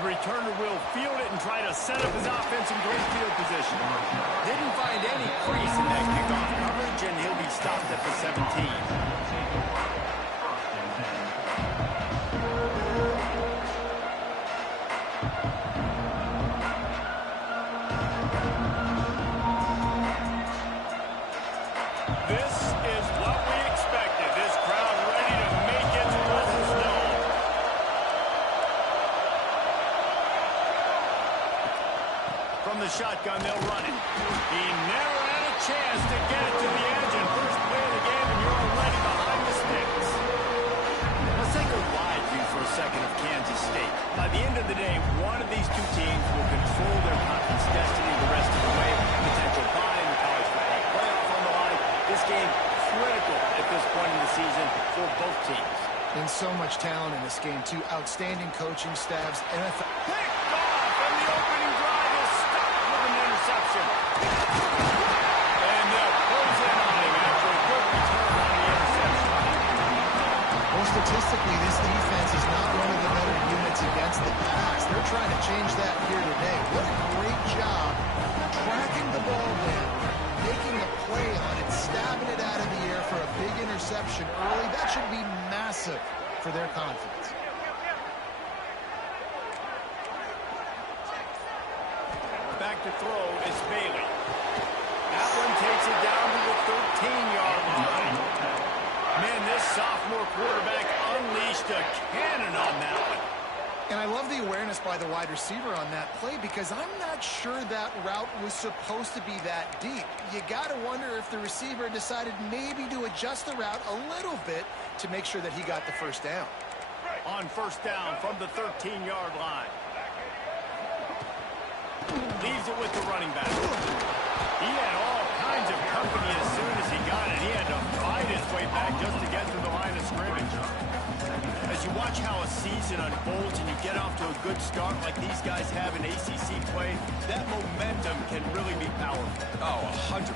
The returner will field it and try to set up his offense in great field position. Didn't find any crease in that kickoff coverage, and he'll be stopped at the 17. Shotgun, they'll run it. He never had a chance to get it to the edge, and first play of the game, and you're already behind the sticks. Let's take a wide view for a second of Kansas State. By the end of the day, one of these two teams will control their conference destiny the rest of the way. Potential bye in the college football playoff on the line. This game critical at this point in the season for both teams. And so much talent in this game, too. Outstanding coaching staffs. Picked off, and the opening drive is stopped with an interception. And they'll close in on him after a good return on the interception. Well, statistically, this defense is not one of the better units against the pass. They're trying to change that here today. What a great job tracking the ball down, making a play on it, stabbing it out of the air for a big interception early. That should be massive for their confidence. Back to throw is Bailey. That one takes it down to the 13-yard line. Man, this sophomore quarterback unleashed a cannon on that one. And I love the awareness by the wide receiver on that play because I'm not sure that route was supposed to be that deep. You got to wonder if the receiver decided maybe to adjust the route a little bit to make sure that he got the first down. On first down from the 13-yard line. Leaves it with the running back. He had all kinds of company as soon as he got it. He had to fight his way back just to get to the line of scrimmage. As you watch how a season unfolds and you get off to a good start like these guys have in ACC play, that momentum can really be powerful. Oh, 100%.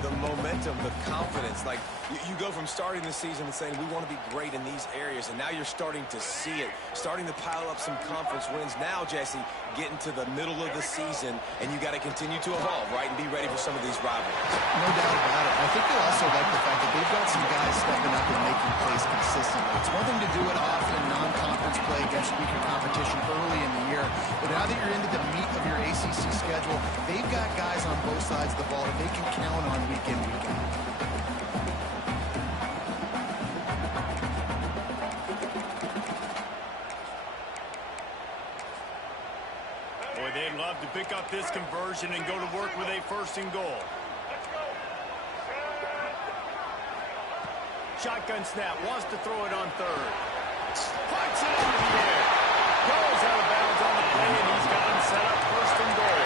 The momentum, the confidence. Like, you go from starting the season and saying, we want to be great in these areas, and now you're starting to see it, starting to pile up some conference wins. Now, Jesse, getting to the middle of the season, and you got to continue to evolve, right, and be ready for some of these rivalries. No doubt about it. I think they also like the fact that they've got some guys stepping up and making plays consistently. It's one thing to do it often in non-conference play against weaker competition early in the year, but now that you're into the meat of your ACC schedule, they've got guys on both sides of the ball that they can count on week in, week out. Boy, they'd love to pick up this conversion and go to work with a first and goal. Shotgun snap, wants to throw it on third. Puts it into the air. Goes out of bounds on the play, and he's got him set up first and goal.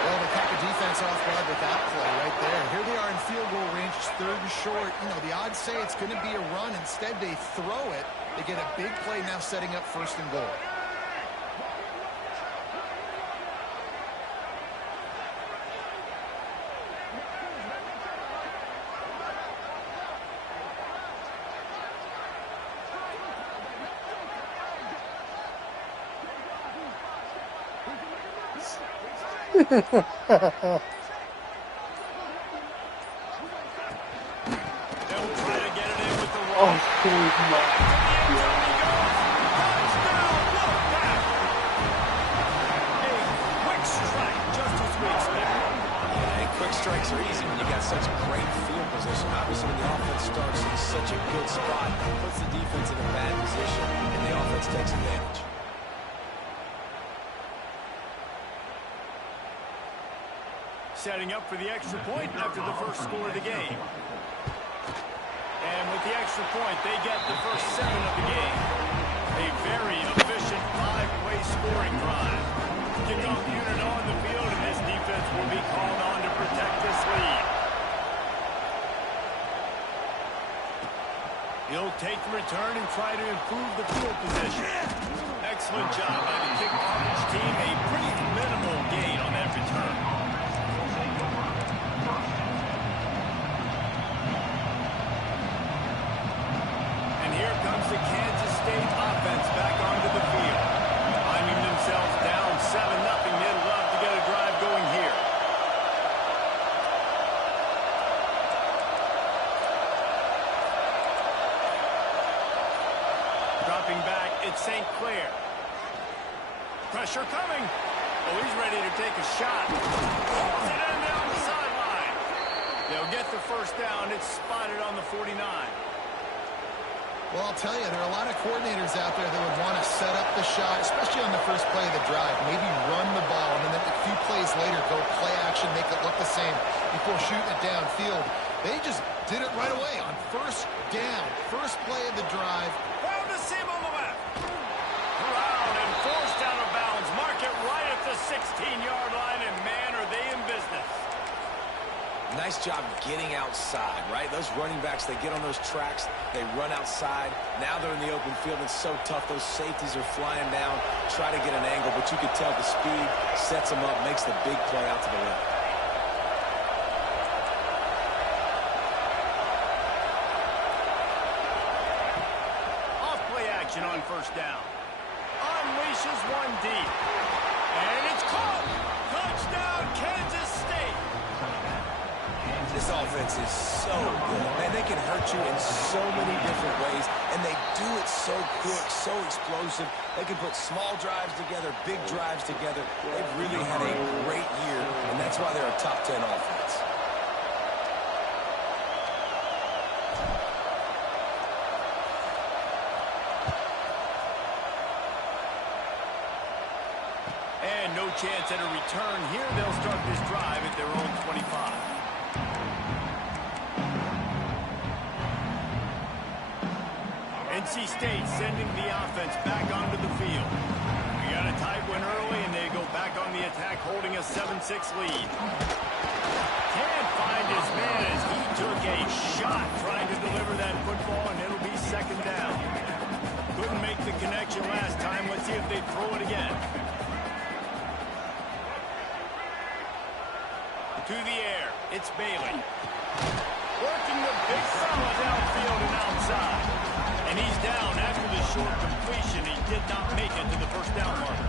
Well, they caught the defense off guard with that play right there. Here they are in field goal range, it's third and short. You know, the odds say it's going to be a run. Instead, they throw it. They get a big play now setting up first and goal. They'll try to get it in with the run. Quick strike, just as we expected. And quick strikes are easy when you got such great field position. Obviously, when the offense starts in such a good spot, it puts the defense in a bad position, and the offense takes advantage. Setting up for the extra point after the first score of the game. And with the extra point, they get the first 7 of the game. A very efficient 5-play scoring drive. Kickoff unit on the field, and this defense will be called on to protect this lead. He'll take the return and try to improve the field position. Excellent job by the kick coverage team. A pretty minimal gain on that return. The Kansas State offense back onto the field, finding themselves Pressure coming. Oh, he's ready to take a shot. Pulls it in down the sideline. They'll get the first down. It's spotted on the 49. Well, I'll tell you, there are a lot of coordinators out there that would want to set up the shot, especially on the first play of the drive. Maybe run the ball, and then a few plays later, go play action, make it look the same before shooting it downfield. They just did it right away on first down. First play of the drive. Found a seam on the left. Around and forced out of bounds. Mark it right at the 16-yard line, and man, are they in business. Nice job getting outside, right? Those running backs, they get on those tracks, they run outside. Now they're in the open field. It's so tough. Those safeties are flying down, try to get an angle, but you could tell the speed sets them up, makes the big play out to the left. Off-play action on first down. Unleashes one deep. And it's caught. Touchdown, Kansas State. This offense is so good. Man, they can hurt you in so many different ways, and they do it so quick, so explosive. They can put small drives together, big drives together. They've really had a great year, and that's why they're a top 10 offense. And no chance at a return here. They'll start this drive at their own 25. NC State sending the offense back onto the field. We got a tight one early, and they go back on the attack, holding a 7-6 lead. Can't find his man as he took a shot trying to deliver that football, and it'll be second down. Couldn't make the connection last time. Let's see if they throw it again. To the air, it's Bailey. Working the big fella downfield and outside. And he's down after the short completion. He did not make it to the first down marker.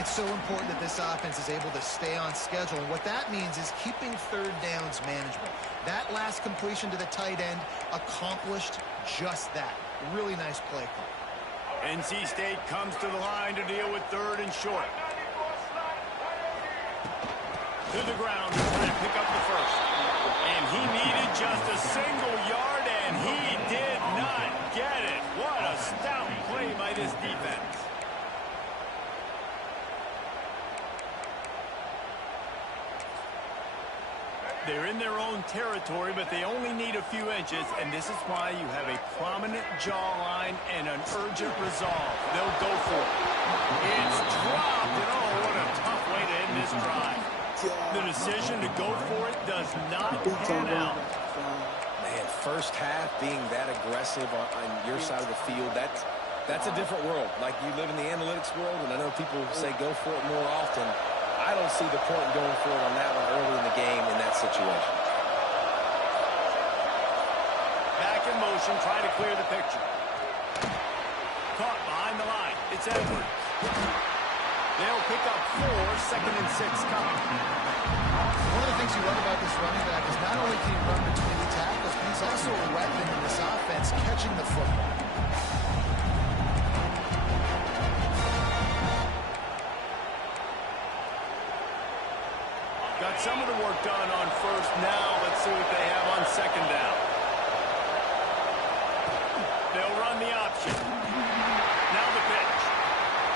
It's so important that this offense is able to stay on schedule. And what that means is keeping third downs manageable. That last completion to the tight end accomplished just that. Really nice play call. NC State comes to the line to deal with third and short. To the ground to try to pick up the first. And he needed just a single yard, and he did not get it. What a stout play by this defense. They're in their own territory, but they only need a few inches, and this is why you have a prominent jawline and an urgent resolve. They'll go for it. It's dropped, and oh, what a tough way to end this drive. The decision to go for it does not pan out. Man, first half being that aggressive on your side of the field, that's a different world. Like, you live in the analytics world, and I know people say go for it more often. I don't see the point in going for it on that one early in the game in that situation. Back in motion, trying to clear the picture. Caught behind the line. It's Edwards. They'll pick up 4, 2nd and 6 coming. One of the things you love about this running back is not only can he run between the tackles, but he's also a weapon in this offense catching the football. Got some of the work done on first. Now let's see what they have on second down. They'll run the option. Now the pitch.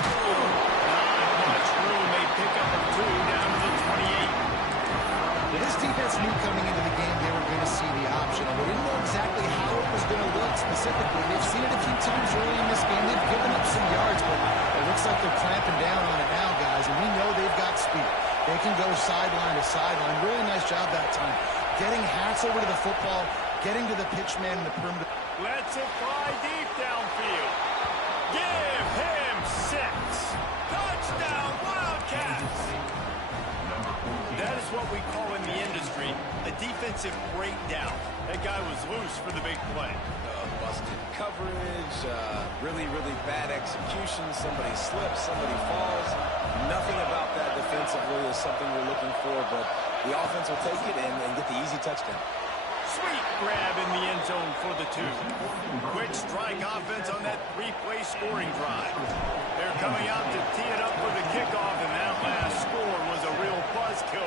Not much room. They pick up a 2 down to the 28. This defense knew coming into the game they were going to see the option. They didn't know exactly how it was going to look specifically. They've seen it a few times early in this game. They've given up some yards, but it looks like they're clamping down on it now, guys, and we know they've got speed. They can go sideline to sideline. Really nice job that time. Getting hats over to the football, getting to the pitch man in the perimeter. Let's it fly deep downfield. Give him 6. Touchdown, Wildcats. That is what we call in the industry a defensive breakdown. That guy was loose for the big play. Busted coverage, really, really bad execution. Somebody slips, somebody falls. Nothing about that defensively is something we're looking for, but the offense will take it and get the easy touchdown. Sweet grab in the end zone for the 2. Quick strike offense on that 3-play scoring drive. They're coming out to tee it up for the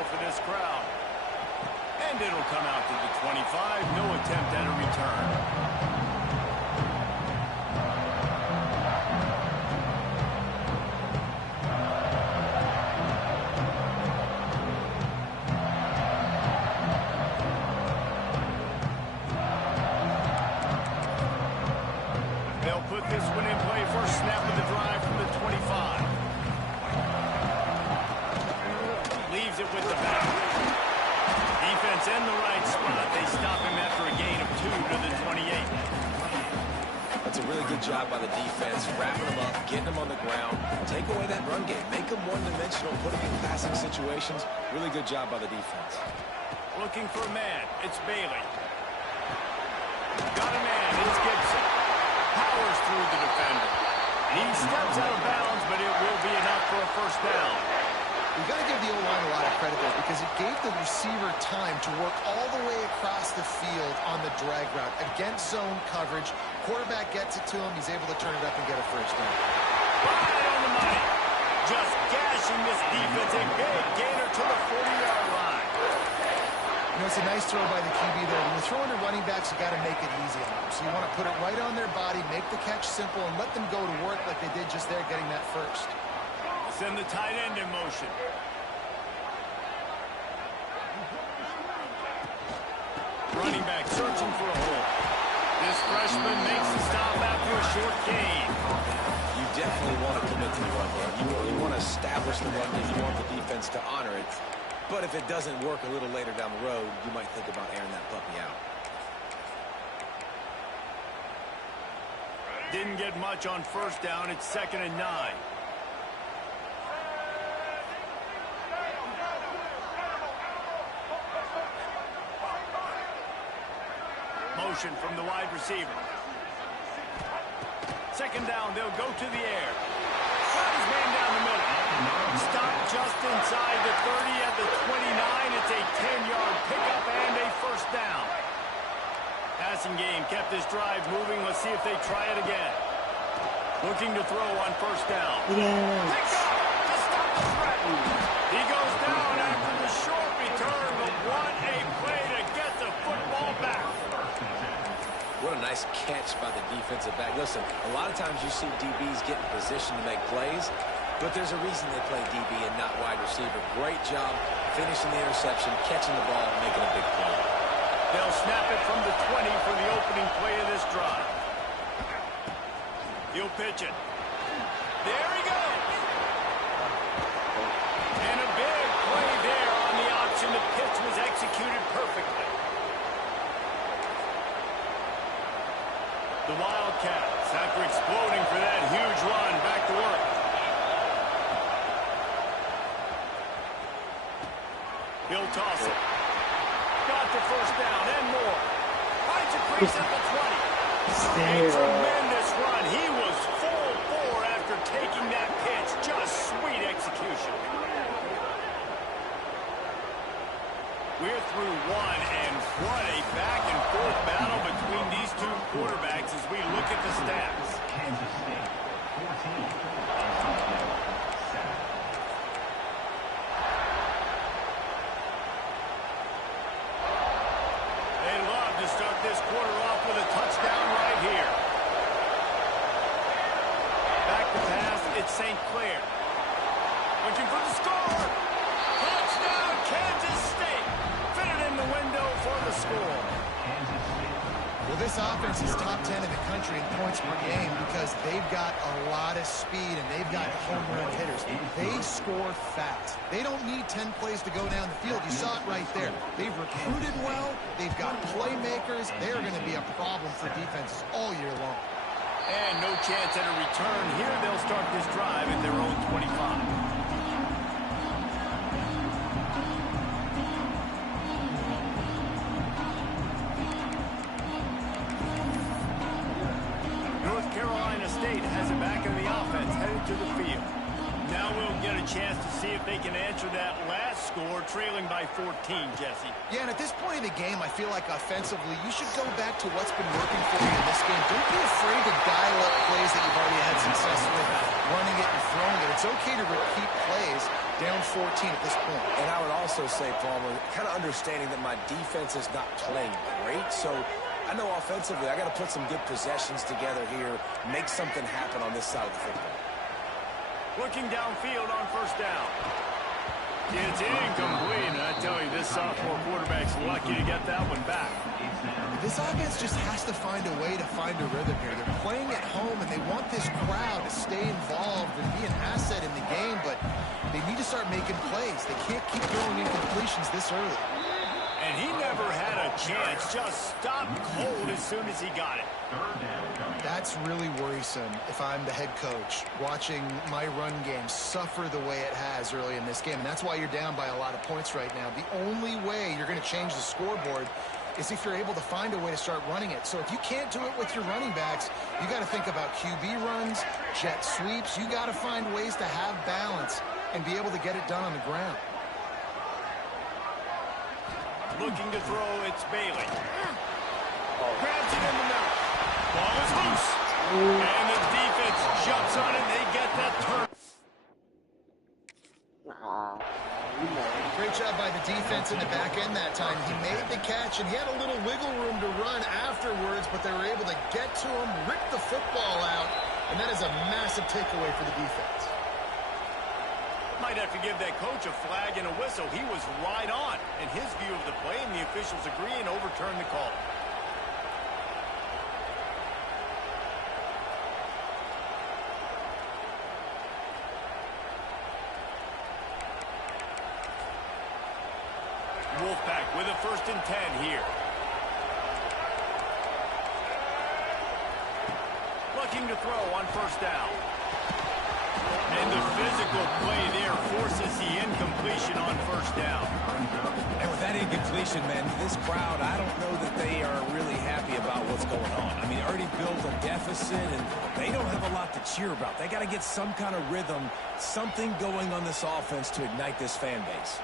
thrill for this crowd. And it'll come out to the 25. No attempt at a return. They'll put this one in play. First snap of the drive from the 25. Leaves it with the back. Defense in the right spot. They stop him after a gain of 2 to the 28. That's a really good job by the defense, wrapping them up, getting them on the ground, take away that run game, make them one-dimensional, put them in passing situations. Really good job by the defense. Looking for a man. It's Bailey. Got a man. It's Gibson. Powers through the defender. He steps out of bounds, but it will be enough for a first down. We've got to give the O-line a lot of credit there because it gave the receiver time to work all the way across the field on the drag route. Against zone coverage, quarterback gets it to him. He's able to turn it up and get a first down. Right on the money. Just gashing this defense. A big gainer to the 40-yard line. You know, it's a nice throw by the QB there. When you're throwing to running backs, you got to make it easy on them. So you want to put it right on their body, make the catch simple, and let them go to work like they did just there, getting that first. Send the tight end in motion. Running back searching for a hole. This freshman makes the stop after a short gain. You definitely want to commit to the run game. You want to establish the run game. You want the defense to honor it. But if it doesn't work a little later down the road, you might think about airing that puppy out. Didn't get much on first down. It's 2nd and 9. Motion from the wide receiver. 2nd down, they'll go to the air. Got his man down the middle. Stop just inside the 30 at the 29. It's a 10-yard pickup and a first down. Passing game kept this drive moving. Let's see if they try it again. Looking to throw on first down. Yes. Pick up to stop the threat. He goes down after the short return, but what a play to get the football back. What a nice catch by the defensive back. Listen, a lot of times you see DBs get in position to make plays, but there's a reason they play DB and not wide receiver. Great job finishing the interception, catching the ball, and making a big play. They'll snap it from the 20 for the opening play of this drive. He'll pitch it. There he goes. And a big play there on the option. The pitch was executed perfectly. The Wildcats, after exploding for that huge run, back to work. He'll toss it. Got the first down and more. Finds a crease at the 20. A tremendous run. He was full bore after taking that pitch. Just sweet execution. We're through one, and what a back-and-forth battle between these two quarterbacks as we look at the stats. Kansas State, 14. They love to start this quarter off with a touchdown right here. Back to pass, it's St. Clair. Looking for the score. Touchdown, Kansas State. Fitted in the window for the score. Well, this offense is top 10 in the country in points per game because they've got a lot of speed and they've got home run hitters. They score fast. They don't need 10 plays to go down the field. You saw it right there. They've recruited well. They've got playmakers. They're going to be a problem for defenses all year long. And no chance at a return here. They'll start this drive at their own 25. State has it back in the offense, headed to the field. Now we'll get a chance to see if they can answer that last score, trailing by 14, Jesse. Yeah, and at this point in the game, I feel like offensively, you should go back to what's been working for you in this game. Don't be afraid to dial up plays that you've already had success with, running it and throwing it. It's okay to repeat plays. down 14 at this point. And I would also say, Palmer, kind of understanding that my defense is not playing great, so I know offensively I got to put some good possessions together here, make something happen on this side of the football. Looking downfield on first down. It's incomplete, and I tell you, this sophomore quarterback's lucky to get that one back. This offense just has to find a way to find a rhythm here. They're playing at home, and they want this crowd to stay involved and be an asset in the game, but they need to start making plays. They can't keep throwing incompletions this early. And he never had a chance, just stopped cold as soon as he got it. That's really worrisome if I'm the head coach, watching my run game suffer the way it has early in this game. And that's why you're down by a lot of points right now. The only way you're going to change the scoreboard is if you're able to find a way to start running it. So if you can't do it with your running backs, you got to think about QB runs, jet sweeps. You got to find ways to have balance and be able to get it done on the ground. Looking to throw, it's Bailey. Grabs it in the middle. Ball is loose. And the defense jumps on it. They get that turn. Great job by the defense in the back end that time. He made the catch, and he had a little wiggle room to run afterwards, but they were able to get to him, rip the football out, and that is a massive takeaway for the defense. Might have to give that coach a flag and a whistle. He was right on in his view of the play, and the officials agree and overturn the call. Wolfpack with a 1st and 10 here. Looking to throw on first down. And the physical play there forces the incompletion on first down. And with that incompletion, man, this crowd, I don't know that they are really happy about what's going on. I mean, already built a deficit, and they don't have a lot to cheer about. They got to get some kind of rhythm, something going on this offense to ignite this fan base.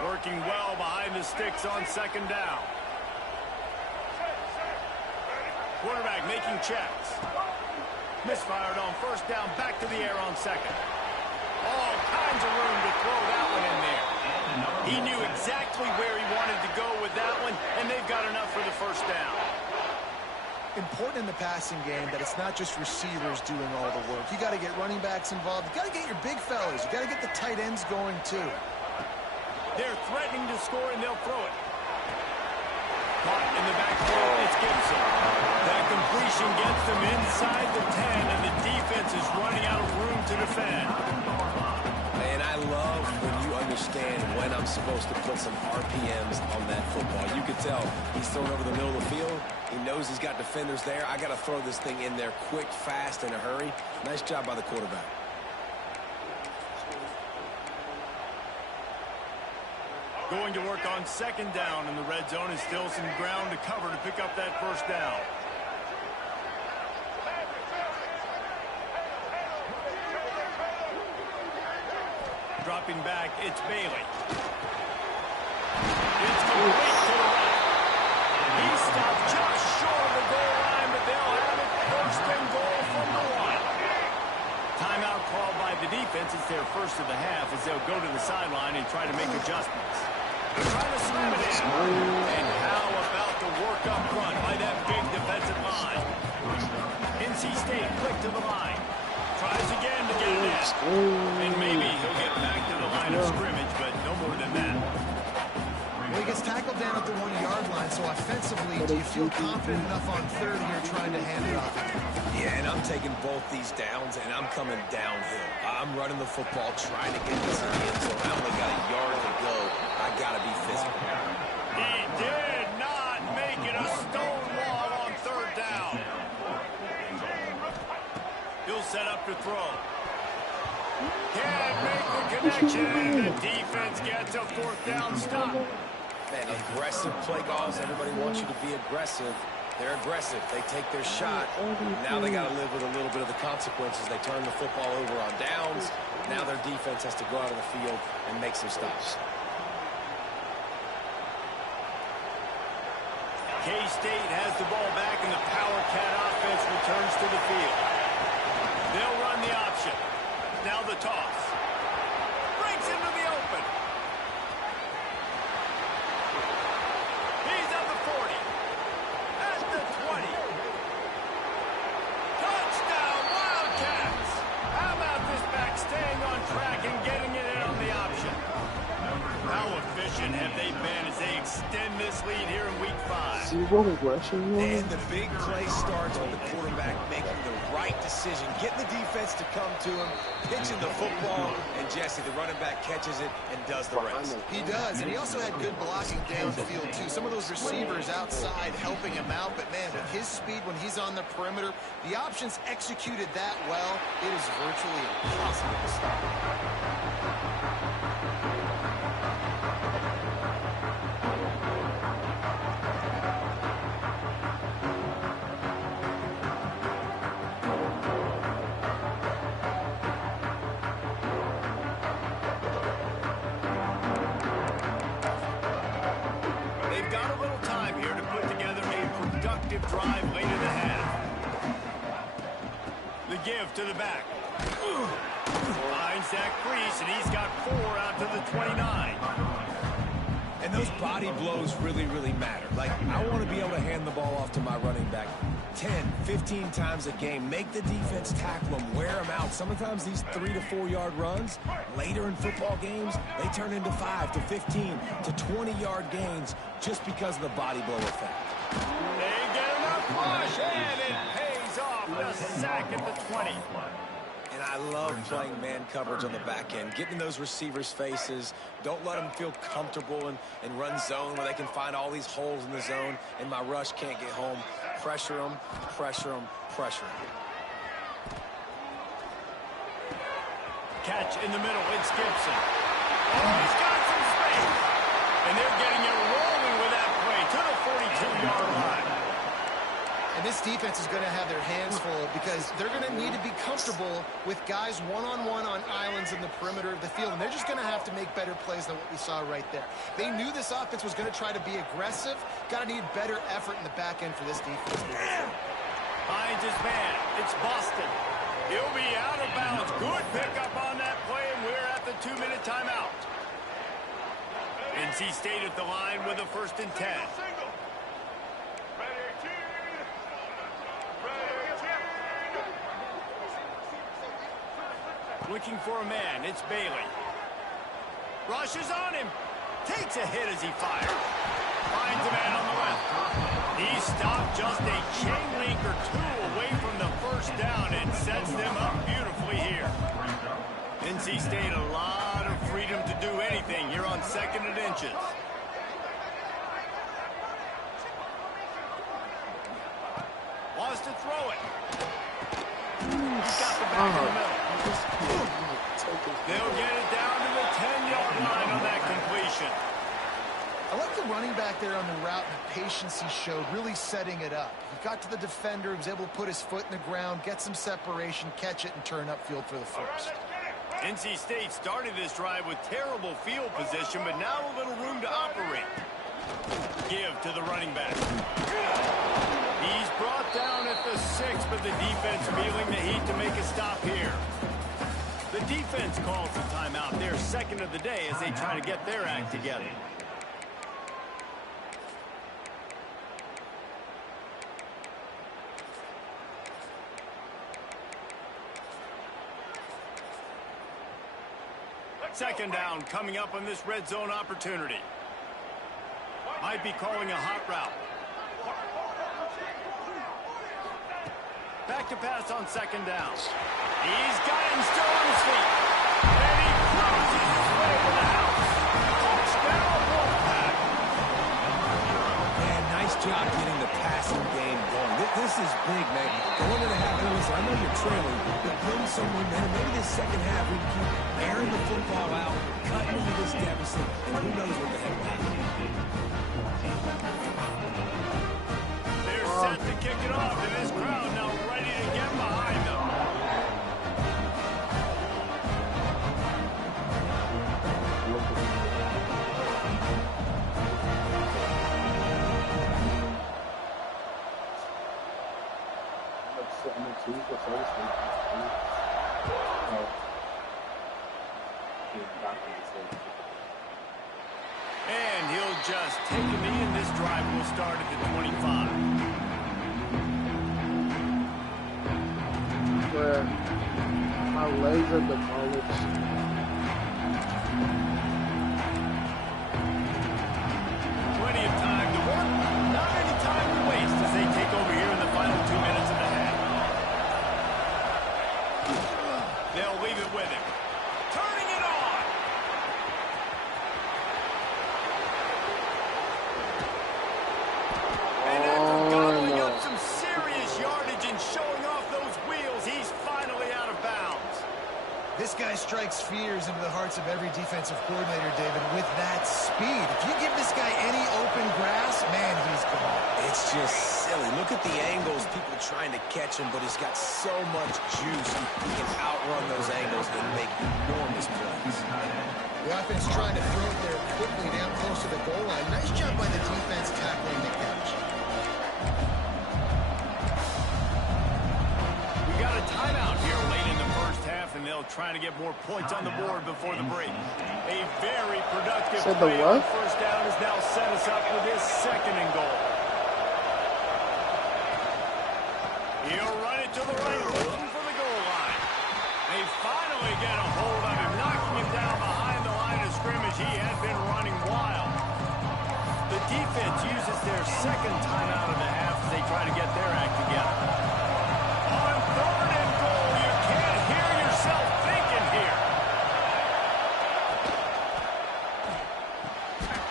Working well behind the sticks on 2nd down. Quarterback making checks. Misfired on first down, back to the air on 2nd. All kinds of room to throw that one in there. He knew exactly where he wanted to go with that one, and they've got enough for the first down. Important in the passing game that it's not just receivers doing all the work. You got to get running backs involved. You got to get your big fellas. You got to get the tight ends going too. They're threatening to score, and they'll throw it. Caught in the backfield, it's Gibson. That completion gets them inside the 10, and the defense is running out of room to defend. Man, I love when you understand when I'm supposed to put some RPMs on that football. You could tell he's thrown over the middle of the field. He knows he's got defenders there. I got to throw this thing in there quick, fast, in a hurry. Nice job by the quarterback. Going to work on 2nd down, and the red zone is still some ground to cover to pick up that first down. Dropping back, it's Bailey. It's complete to the right. He stopped just short of the goal line, but they'll have it 1st and goal from the 1. Timeout called by the defense. It's their first of the half as they'll go to the sideline and try to make adjustments. Trying to slam it in. And how about the work up front by that big defensive line? NC State quick to the line. Tries again to get it in. And maybe he'll get back to the line of scrimmage, but no more than that. Well, he gets tackled down at the 1-yard line, so offensively, do you feel confident enough on 3rd here trying to hand it off? Yeah, and I'm taking both these downs, and I'm coming downhill. I'm running the football, trying to get this in the end zone. I only got a yard to go. I got to be physical. He did not make it a stone wall on 3rd down. He'll set up to throw. Can't make the connection, and the defense gets a 4th down stop. Man, aggressive play calls. Everybody wants you to be aggressive. They're aggressive. They take their shot. Now they got to live with a little bit of the consequences. They turn the football over on downs. Now their defense has to go out of the field and make some stops. K-State has the ball back, and the Power Cat offense returns to to the field. They'll run the option. Now the toss. Breaks into the open. He's at the 40. At the 20. Touchdown, Wildcats! How about this back staying on track and getting it in on the option? How efficient have they been as they extend this lead here in Week 5? And the big play starts with the quarterback making the right decision, getting the defense to come to him, pitching the football, and Jesse, the running back, catches it and does the rest. He does, and he also had good blocking downfield, too. Some of those receivers outside helping him out, but, man, with his speed when he's on the perimeter, the options executed that well, it is virtually impossible to stop. Drive late in the half. The give to the back. Finds that crease, and he's got 4 out to the 29. And those body blows really, really matter. Like, I want to be able to hand the ball off to my running back 10, 15 times a game. Make the defense tackle them, wear them out. Sometimes these 3 to 4 yard runs, later in football games, they turn into 5 to 15 to 20 yard gains just because of the body blow effect. They get enough push, and it pays off. The sack at the 20. And I love playing man coverage on the back end, getting those receivers' faces. Don't let them feel comfortable and run zone where they can find all these holes in the zone, and my rush can't get home. Pressure them, pressure them, pressure them. Catch in the middle. It's Gibson. Oh, he's got some space. And they're getting it rolling with that play to the 42-yard line. And this defense is going to have their hands full because they're going to need to be comfortable with guys one-on-one on islands in the perimeter of the field. And they're just going to have to make better plays than what we saw right there. They knew this offense was going to try to be aggressive. Got to need better effort in the back end for this defense. Finds his man. It's Boston. He'll be out of bounds. Good pickup on that play, and we're at the 2-minute timeout. NC State at the line with a 1st and 10. Looking for a man. It's Bailey. Rushes on him. Takes a hit as he fires. Finds a man on the left. He stopped just a chain link or 2 away from the 1st down and sets them up beautifully here. NC State a lot of freedom to do anything here on 2nd and inches. Wants to throw it. He's got the back in the middle. They'll get it down to the 10-yard line on that completion. I like the running back there on the route and the patience he showed, really setting it up. He got to the defender, he was able to put his foot in the ground, get some separation, catch it, and turn upfield for the 1st. NC State started this drive with terrible field position, but now a little room to operate. Give to the running back. He's brought down at the 6, but the defense feeling the heat to make a stop here. The defense calls the timeout, their 2nd of the day, as they try to get their act together. Second down coming up on this red zone opportunity. Might be calling a hot route. Back to pass on 2nd down. He's got him still on his feet. And he cruises his way to the house. Touchdown, Wolfpack. Man, nice job getting the passing game going. This is big, man. Going to the half, listen, I know you're trailing, but bring some momentum. Maybe this 2nd half we can keep airing the football out, cutting into this deficit, and who knows what the heck will happen. They're set to kick it off, and this crowd now ready to get behind them. And he'll just take a knee, and this drive will start at the 25. Where my legs at the college. Plenty of time to work, not any time to waste as they take over here in the final 2 minutes of the half. They'll leave it with him. Turning it on. And after gobbling up some serious yardage and showing off those wheels, he's finally out of bounds. This guy strikes fears into the hearts of every defensive coordinator, David, with that speed. If you give this guy any open grass, man, he's gone. It's just silly. Look at the angles, people trying to catch him, but he's got so much juice. He can outrun those angles and make enormous plays. The offense trying to throw it there quickly down close to the goal line. Nice job by the defense tackling the catch. We got a timeout here late in the first half, and they'll try to get more points on the board before the break. A very productive Said the play what? on first down has now set us up with his second and goal. He'll run it to the right, looking for the goal line. They finally get a hold of him, knocking him down behind the line of scrimmage. He had been running wild. The defense uses their second timeout of the half as they try to get their act together. On third and goal, you can't hear yourself thinking here.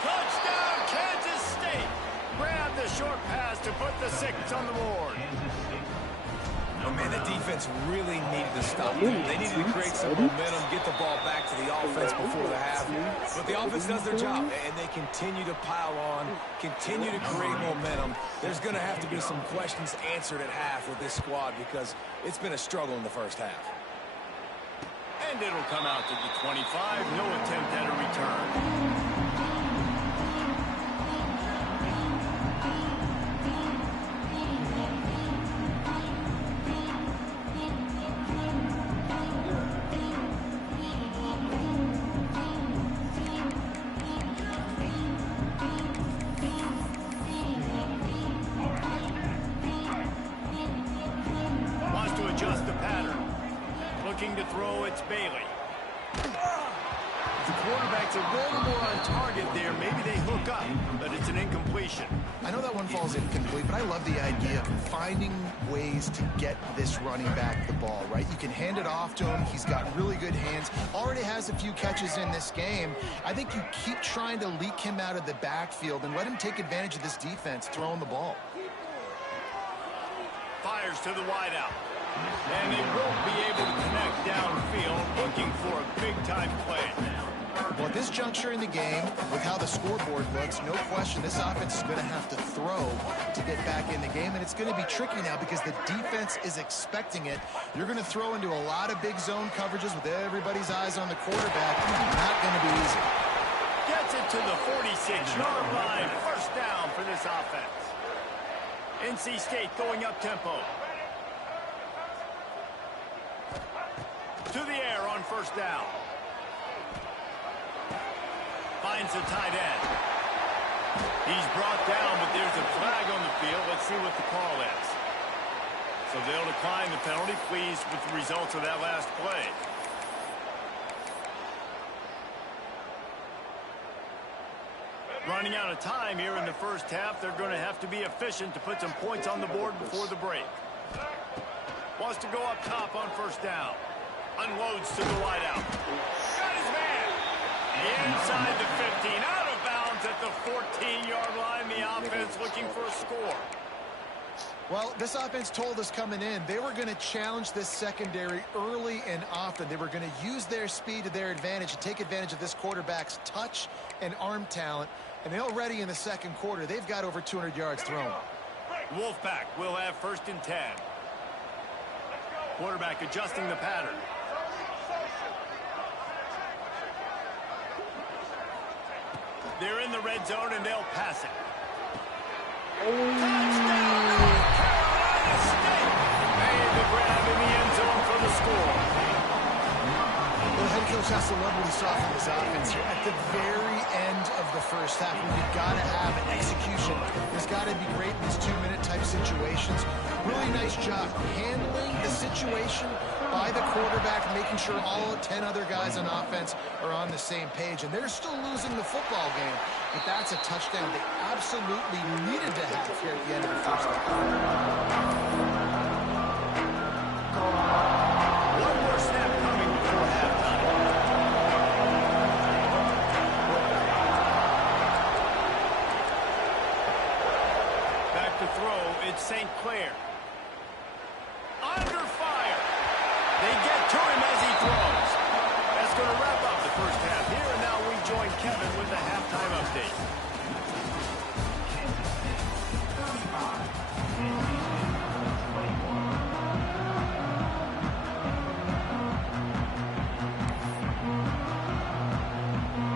Touchdown, Kansas State. Grab the short pass to put the 6 on the board. Oh, man, the defense really needed to stop them. They needed to create some momentum, get the ball back to the offense before the half. But the offense does their job, and they continue to pile on, continue to create momentum. There's going to have to be some questions answered at half with this squad because it's been a struggle in the first half. And it'll come out to the 25. No attempt at a return. To throw, it's Bailey. The quarterback's a little more on target there. Maybe they hook up, but it's an incompletion. I know that one falls incomplete, but I love the idea of finding ways to get this running back the ball, right? You can hand it off to him. He's got really good hands. Already has a few catches in this game. I think you keep trying to leak him out of the backfield and let him take advantage of this defense throwing the ball. Fires to the wideout. And they won't be able to connect downfield, looking for a big-time play. Well, at this juncture in the game, with how the scoreboard looks, no question this offense is going to have to throw to get back in the game, and it's going to be tricky now because the defense is expecting it. You're going to throw into a lot of big zone coverages with everybody's eyes on the quarterback. Not going to be easy. Gets it to the 46-yard line. First down for this offense. NC State going up-tempo. To the air on first down. Finds the tight end. He's brought down, but there's a flag on the field. Let's see what the call is. So they'll decline the penalty. Pleased with the results of that last play. Running out of time here in the first half. They're going to have to be efficient to put some points on the board before the break. Wants to go up top on first down. Unloads to the wideout. Got his man. Inside the 15. Out of bounds at the 14-yard line. The offense looking for a score. Well, this offense told us coming in they were going to challenge this secondary early and often. They were going to use their speed to their advantage and take advantage of this quarterback's touch and arm talent. And already in the second quarter, they've got over 200 yards thrown. Wolfpack will have first and 10. Quarterback adjusting the pattern. They're in the red zone, and they'll pass it. Touchdown, North Carolina State! Well, the head coach has to love what he saw from his offense here. At the very end of the first half, when you've got to have an execution, there's got to be great in these 2-minute type situations. Really nice job handling the situation by the quarterback, making sure all 10 other guys on offense are on the same page. And they're still losing the football game, but that's a touchdown they absolutely needed to have here at the end of the first half. One more snap coming before halftime. Back to throw, it's St. Clair. Under fire. They get to him as he throws. That's going to wrap up the first half here, and now we join Kevin with the halftime update.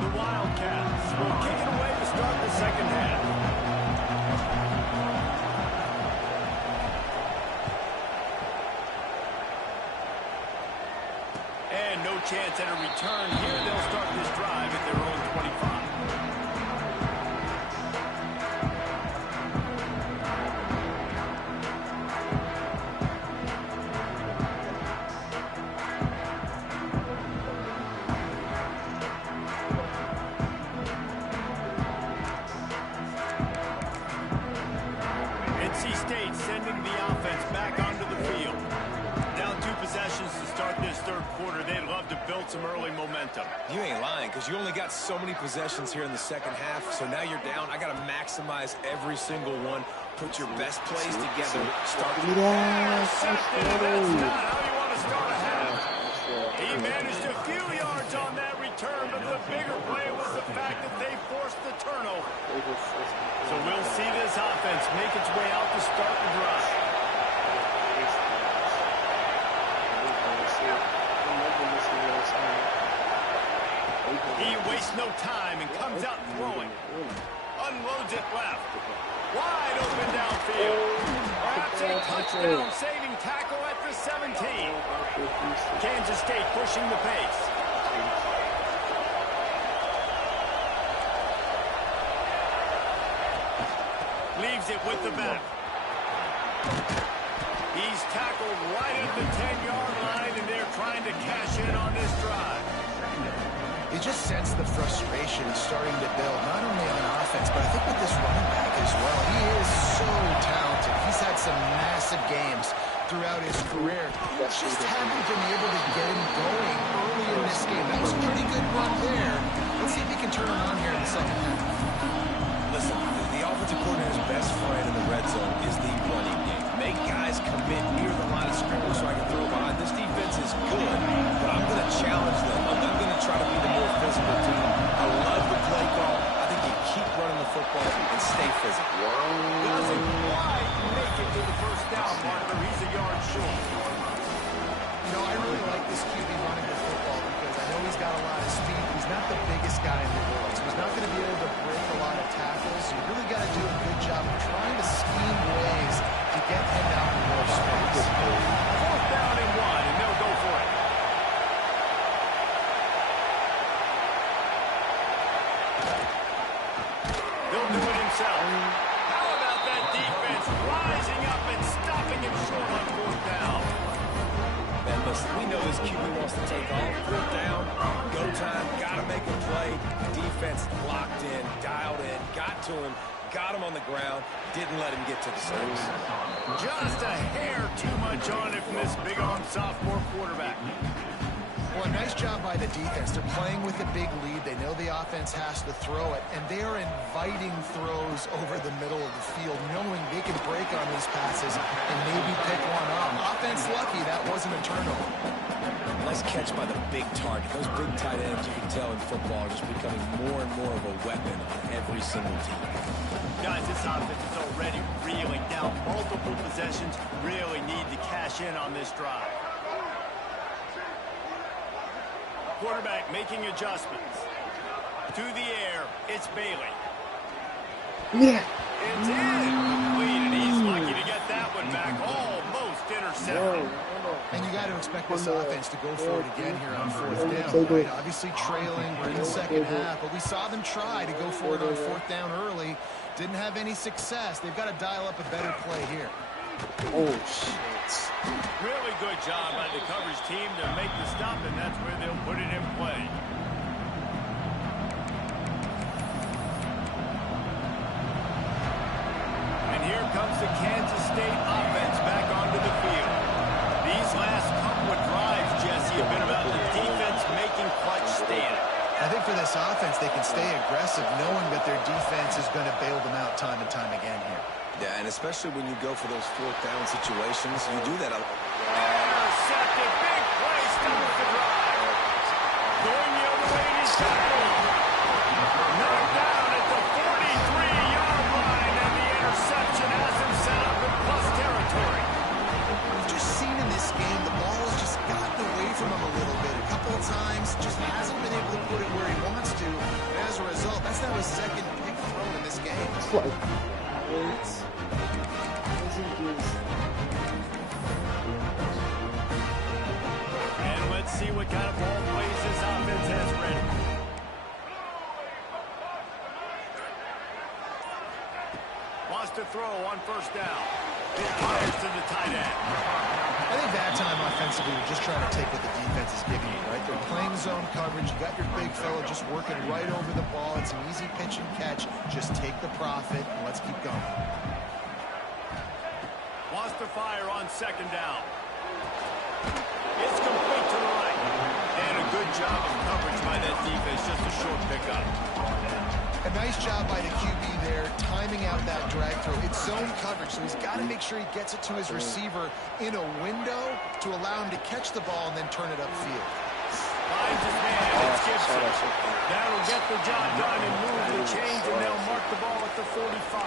The Wildcats will kick it away to start the second half. And no chance at a return here. They'll start this drive at their own 25. NC State sending the offense back onto the field. Down 2 possessions to start this third quarter. They'd love to build some early momentum. You ain't lying, because you only got so many possessions here in the second half, so now you're down. I got to maximize every single one. Put your best plays together. Start to... Intercepted. That's not how you want to start a half. He managed a few yards on that return, but the bigger play was the fact that they forced the turnover. So we'll see this offense make its way out to start the drive. He wastes no time and comes out throwing. Unloads it left. Wide open downfield. Perhaps a touchdown-saving tackle at the 17. Kansas State pushing the pace. Leaves it with the back. He's tackled right at the 10-yard line, and they're trying to cash in on this drive. You just sense the frustration starting to build, not only on offense, but I think with this running back as well. He is so talented. He's had some massive games throughout his career. Just haven't been able to get him going early in this game. That was a pretty good run there. Let's see if he can turn it on here in the second half. Listen, the offensive coordinator's best friend in the red zone is the running game. Make guys commit near the line of scrimmage so I can throw behind. This defense is good, but I'm going to challenge them. I'm going to try to be the more physical team. I love the play call. I think you keep running the football and stay physical. Doesn't quite make it to the first down marker. He's a yard short. You know, I really like this QB running the football because I know he's got a lot of speed. He's not the biggest guy in the world, so he's not going to be able to break a lot of tackles. So you really got to do a good job of trying to scheme ways to get him out in more space. 4th down and 1, and they'll go for it. He'll do it himself. How about that defense rising up and stopping him short on 4th down? Man, listen, we know this QB wants to take off. 4th down, go time, got to make a play. Defense locked in, dialed in, got to him, got him on the ground, didn't let him get to the sticks. Just a hair too much on it from this big-armed sophomore quarterback. Well, a nice job by the defense. They're playing with a big lead. They know the offense has to throw it, and they are inviting throws over the middle of the field, knowing they can break on these passes and maybe pick one off. Offense lucky that wasn't a turnover. Nice catch by the big target. Those big tight ends, you can tell in football, are just becoming more and more of a weapon on every single team. Guys, this offense is already reeling down multiple possessions. Really need to cash in on this drive. Quarterback making adjustments. To the air, it's Bailey. Yeah. It's in. Complete, and he's lucky to get that one back. Almost intercepted. And you got to expect this offense to go for it again here on fourth down, right? Obviously trailing, we're in the second half, but we saw them try to go for it on fourth down early. Didn't have any success. They've got to dial up a better play here. Oh, shit. Really good job by the coverage team to make the stop, and that's where they'll put it in play. And here comes the Kansas State offense back onto the field. These last couple of drives, Jesse, have been about the defense making clutch stand. I think for this offense, they can stay aggressive knowing that their defense is going to bail them out time and time again here. Yeah, and especially when you go for those fourth down situations, you do that. Intercepted, big play, stops the drive. Going the other way, and he's tackled. Knocked down at the 43-yard line, and the interception has him set up in plus territory. We've just seen in this game, the ball has just gotten away from him a little bit. A couple of times, just hasn't been able to put it where he wants to. And as a result, that's now his second pick thrown in this game. It's like, it's... And let's see what kind of ball plays this offense has ready. Wants to throw on first down. It fires to the tight end. I think that time offensively, you're just trying to take what the defense is giving you, right? They're playing zone coverage. You got your big fella just working right over the ball. It's an easy pitch and catch. Just take the profit, and let's keep going. Wants to fire on second down. It's complete to the right. And a good job of coverage by that defense. Just a short pickup. A nice job by the QB there, timing out that drag throw. It's zone coverage, so he's got to make sure he gets it to his receiver in a window to allow him to catch the ball and then turn it upfield. Finds his man. It's Gibson. That'll get the job done and move the chains, and they'll mark the ball at the 45.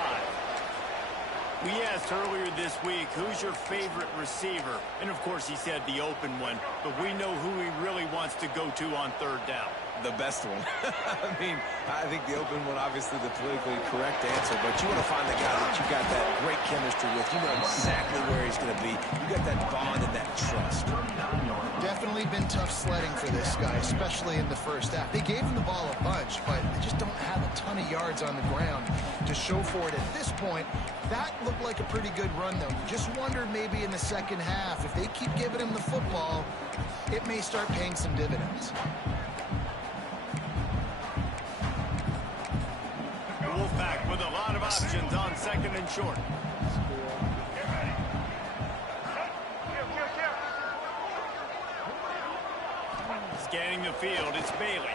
We asked earlier this week, who's your favorite receiver? And, of course, he said the open one. But we know who he really wants to go to on third down. The best one. I mean, I think the open one, obviously the politically correct answer, but you want to find the guy that you got that great chemistry with. You know exactly where he's going to be. You got that bond and that trust. Definitely been tough sledding for this guy, especially in the first half. They gave him the ball a bunch, but they just don't have a ton of yards on the ground to show for it at this point. That looked like a pretty good run, though. You just wonder maybe in the second half, if they keep giving him the football, it may start paying some dividends. Wolfpack with a lot of options on second and short. Scanning the field, it's Bailey.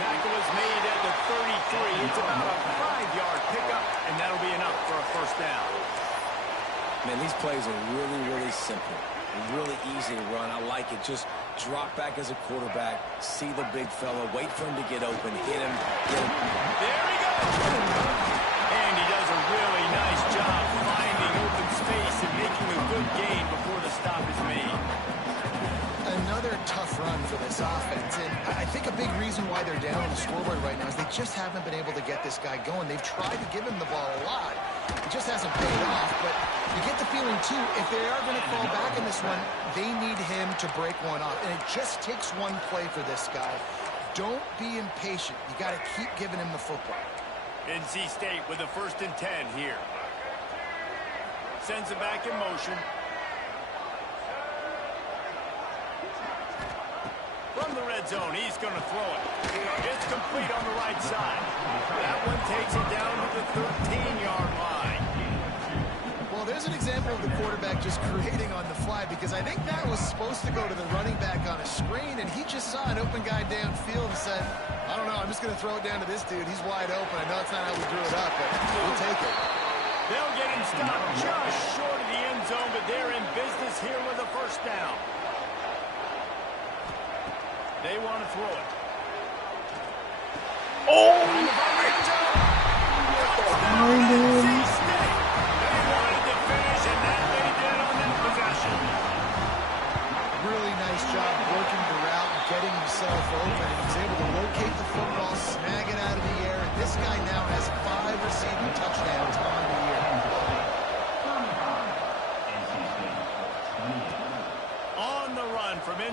Tackle is made at the 33. It's about a 5-yard pickup, and that'll be enough for a first down. Man, these plays are really, really simple. Really easy to run. I like it. Just drop back as a quarterback, see the big fella, wait for him to get open, hit him, get him. There he goes! And he does a really nice job finding open space and making a good gain before the stop is made. Another tough run for this offense, and I think a big reason why they're down on the scoreboard right now is they just haven't been able to get this guy going. They've tried to give him the ball a lot. It just hasn't paid off, but you get the feeling, too, if they are going to fall back in this one, they need him to break one off, and it just takes one play for this guy. Don't be impatient. You got to keep giving him the football. NC State with a 1st and 10 here. Sends it back in motion. From the red zone, he's going to throw it. It's complete on the right side. That one takes it down to the 13-yard line. Well, there's an example of the quarterback just creating on the fly, because I think that was supposed to go to the running back on a screen, and he just saw an open guy downfield and said, I don't know, I'm just going to throw it down to this dude. He's wide open. I know it's not how we drew it up, but we'll take it. They'll get him stopped just short of the end zone, but they're in business here with a first down. They want to throw it. Oh! NC State. They wanted to finish, and that they did on that possession. Really nice job working the route and getting himself open. He was able to locate the football, snag it out of the air, and this guy now has 5 receiving touchdowns on the year.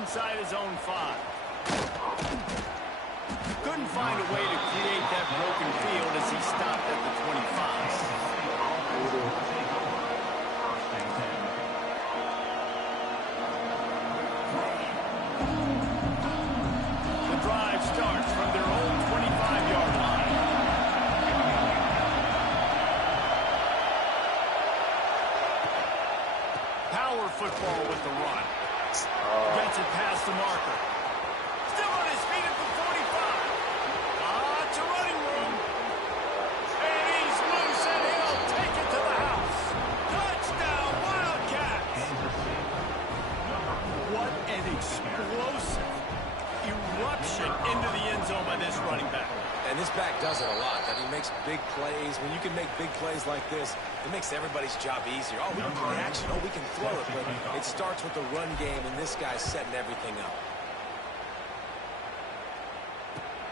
inside his own 5. Couldn't find a way to create that broken field as he stopped at the 25. The drive starts from their own 25-yard line. Power football with the run. Gets it past the marker. Still on his feet at the 45. It's a running room. And he's loose, and he'll take it to the house. Touchdown, Wildcats. What an explosive eruption into the end zone by this running back. And this back does it a lot. That he makes big plays. When you can make big plays like this, it makes everybody's job easier. Oh, we can play action. Oh, we can throw it. But it starts with the run game, and this guy's setting everything up.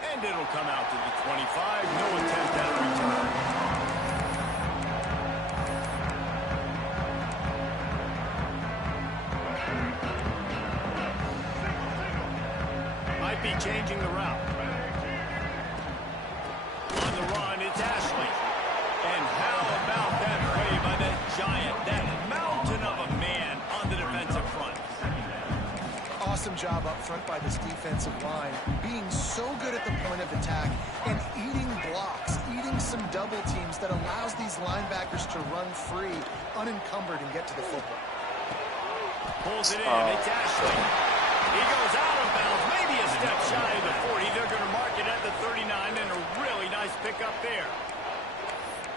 And it'll come out to the 25. No attempt at a return. Might be changing the route. On the run, it's Ashley. And how about that play by that giant, that mountain of a man on the defensive front? Awesome job up front by this defensive line, being so good at the point of attack and eating blocks, eating some double teams that allows these linebackers to run free, unencumbered, and get to the football. Pulls it in. It's Ashley. He goes out of bounds, maybe a step shy of the 40. They're going to mark it at the 39, and a really nice pickup there.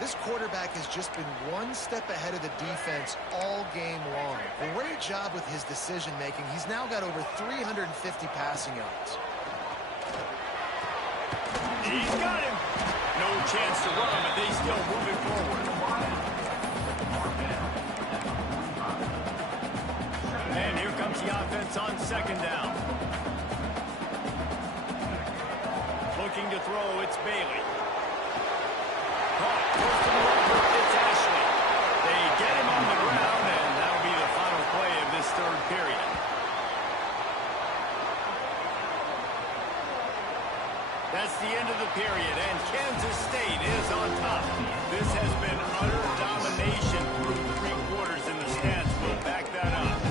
This quarterback has just been one step ahead of the defense all game long. Great job with his decision-making. He's now got over 350 passing yards. He's got him. No chance to run, but they still move it forward. And here comes the offense on second down. Looking to throw, it's Bailey. Caught, close to the marker, it's Ashley. They get him on the ground, and that'll be the final play of this third period. That's the end of the period, and Kansas State is on top. This has been utter domination through 3 quarters, and the stats will back that up.